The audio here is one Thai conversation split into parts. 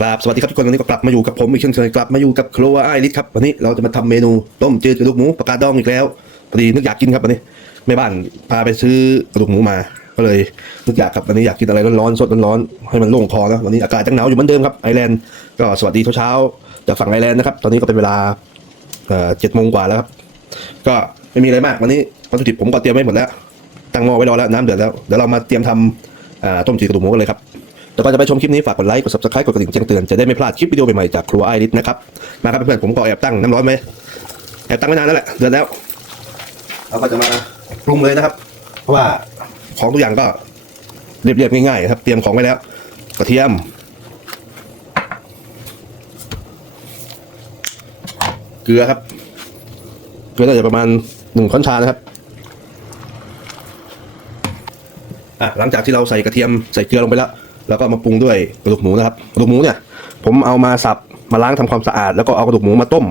กราบสวัสดีครับทุกคนวันนี้ก็กลับมาอยู่กับผมอีกเช่นเคยกลับมาอยู่กับครัวไอริสครับวันนี้เราจะมาทำเมนูต้มจืดกระดูกหมูปลากาดองอีกแล้วพอดีนึกอยากกินครับวันนี้แม่บ้านพาไปซื้อกระดูกหมูมา ก็เลยนึกอยากครับวันนี้อยากกินอะไรร้อนๆสดร้อนๆให้มันโล่งคอนะวันนี้อากาศจังหนาวอยู่เหมือนเดิมครับไอร์แลนด์ก็สวัสดีเช้าๆจากฝั่งไอร์แลนด์นะครับตอนนี้ก็เป็นเวลาเจ็ดโมงกว่าแล้วครับก็ไม่มีอะไรมากวันนี้วัตถุดิบผมก็เตรียมไว้หมดแล้วตั้งหม้อไว้รอแล้วน้ำเดือดแล้วเดี๋ยวเรามาเตรียมทำต้มจืดกระดูกหมูกันเลยครับ แต่ก่อนจะไปชมคลิปนี้ฝากกดไลค์กด subscribe กดกระดิ่งแจ้งเตือนจะได้ไม่พลาดคลิปวิดีโอใหม่ๆจากครัวไอริสนะครับมาครับเพื่อนๆผมก็แอบตั้งน้ำร้อนไว้แอบตั้งไว้นานแล้วแหละเดือดแล้วเราก็จะมาปรุงเลยนะครับ เพราะว่าของทุกอย่างก็เรียบๆง่ายๆครับ เตรียมของไว้แล้ว กระเทียมเกลือครับเกลือน่าจะประมาณหนึ่งช้อนชานะครับอะหลังจากที่เราใส่กระเทียมใส่เกลือลงไปแล้ว เราก็มาปรุงด้วยกระดูกหมูนะครับกระดูกหมูเนี่ยผมเอามาสับมาล้างทำความสะอาด แล้วก็เอากระดูกหมูมาต้ม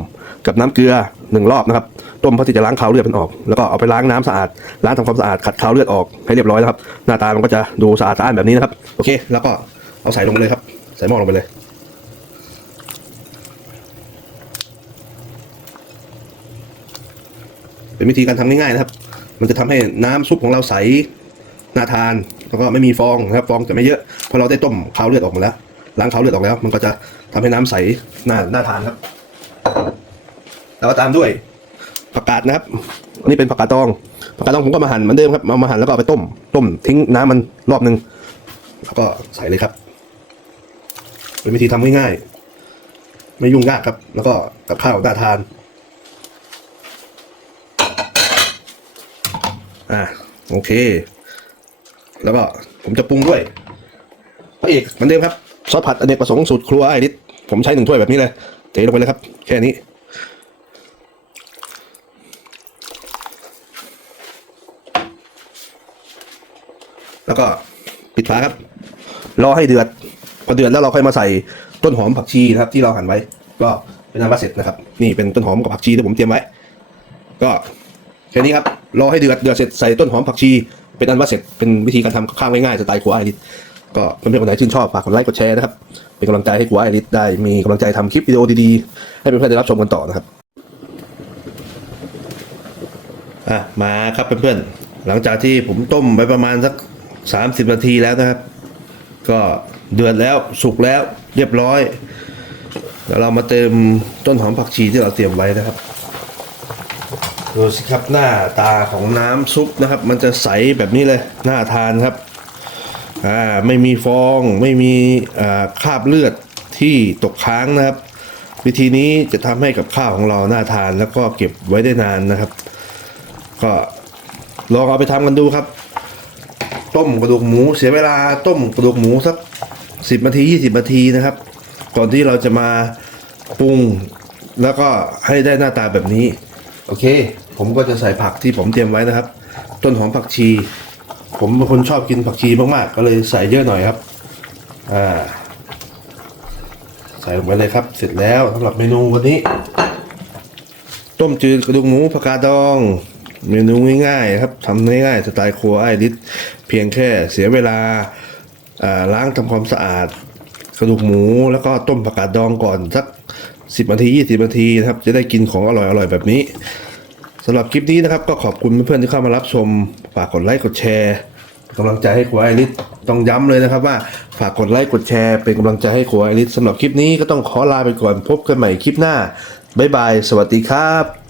กับน้ำเกลือหนึ่งรอบนะครับต้มเพื่อที่จะล้างคาวเลือดมันออก แล้วก็เอาไปล้างน้ำสะอาดล้างทำความสะอาดขัดคาวเลือดออกให้เรียบร้อยนะครับ หน้าตามันก็จะดูสะอาดสะอ้านแบบนี้นะครับโอเค แล้วก็เอาใส่ลงไปเลยครับ ใส่หม้อลงไปเลยเป็นวิธีการทำง่ายๆนะครับ มันจะทำให้น้ำซุปของเราใสน่าทาน แล้วก็ไม่มีฟองนะครับฟองจะไม่เยอะเพราะเราได้ต้มคาวเลือดออกมาแล้วล้างคาวเลือดออกแล้ว มันก็จะทำให้น้ำใสน่าน่าทานครับ แล้วก็ตามด้วยผักกาดนะครับนนี้เป็นผักกาดดองผักกาดดองผมก็มาหั่นเหมือนเดิมครับเอามาหั่นแล้วก็เอาไปต้ม ต้มทิ้งน้ำมันรอบหนึ่งแล้วก็ใส่เลยครับ เป็นวิธีทำง่ายๆไม่ยุ่งยากครับ แล้วก็กับข้าวน่าทานอ่าโอเค แล้วก็ผมจะปรุงด้วยพระเอกเหมือนเดิมครับซอสผัดอเนกประสงค์สูตรครัวไอริสผมใช้หนึ่งถ้วยแบบนี้เลยเทลงไปเลยครับ แค่นี้ แล้วก็ปิดฝาครับ รอให้เดือดพอเดือดแล้วเราค่อยมาใส่ต้นหอมผักชีนะครับ ที่เราหั่นไว้ ก็เป็นอันว่าเสร็จนะครับ นี่เป็นต้นหอมกับผักชีที่ผมเตรียมไว้ ก็แค่นี้ครับ รอให้เดือดเดือดเสร็จใส่ต้นหอมผักชี เป็นอันว่าเสร็จเป็นวิธีการทำข้าวง่ายๆสไตล์ครัวไอริสก็เพื่อนๆคนไหนชื่นชอบฝากกดไลค์กดแชร์นะครับ เป็นกำลังใจให้ครัวไอริสได้มีกำลังใจทำคลิปวิดีโอดีๆ ให้เพื่อนๆได้รับชมกันต่อนะครับอะมาครับเพื่อนๆหลังจากที่ผมต้มไปประมาณสักสามสิบนาทีแล้วนะครับ ก็เดือดแล้วสุกแล้วเรียบร้อยเดี๋ยวเรามาเติมต้นหอมผักชีที่เราเตรียมไว้นะครับ ดูสิครับหน้าตาของน้ำซุปนะครับ มันจะใสแบบนี้เลยน่าทานครับอ่าไม่มีฟองไม่มีอ่าคราบเลือดที่ตกค้างนะครับ วิธีนี้จะทำให้กับข้าวของเราน่าทานแล้วก็เก็บไว้ได้นานนะครับ ก็ลองเอาไปทำกันดูครับ ต้มกระดูกหมูเสียเวลาต้มกระดูกหมูสักสิบนาทียี่สิบนาทีนะครับ ก่อนที่เราจะมาปรุงแล้วก็ให้ได้หน้าตาแบบนี้ โอเค ผมก็จะใส่ผักที่ผมเตรียมไว้นะครับ ต้นหอมผักชี ผมเป็นคนชอบกินผักชีมากๆ ก็เลยใส่เยอะหน่อยครับ อ่า ใส่ลงไปเลยครับ เสร็จแล้วสำหรับเมนูวันนี้ ต้มจืดกระดูกหมูผักกาดดอง เมนูง่ายๆครับทำง่ายๆสไตล์ครัวไอริสเพียงแค่เสียเวลาอ่าล้างทำความสะอาดกระดูกหมูแล้วก็ต้มผักกาดดองก่อนสักสิบนาทียี่สิบนาทีนะครับ จะได้กินของอร่อยๆแบบนี้ สำหรับคลิปนี้นะครับ ก็ขอบคุณเพื่อนๆที่เข้ามารับชม ฝากกดไลค์กดแชร์กำลังใจให้ครัวไอริสต้องย้ำเลยนะครับว่าฝากกดไลค์กดแชร์เป็นกำลังใจให้ครัวไอริสสำหรับคลิปนี้ก็ต้องขอลาไปก่อนพบกันใหม่คลิปหน้าบ๊ายบาย สวัสดีครับ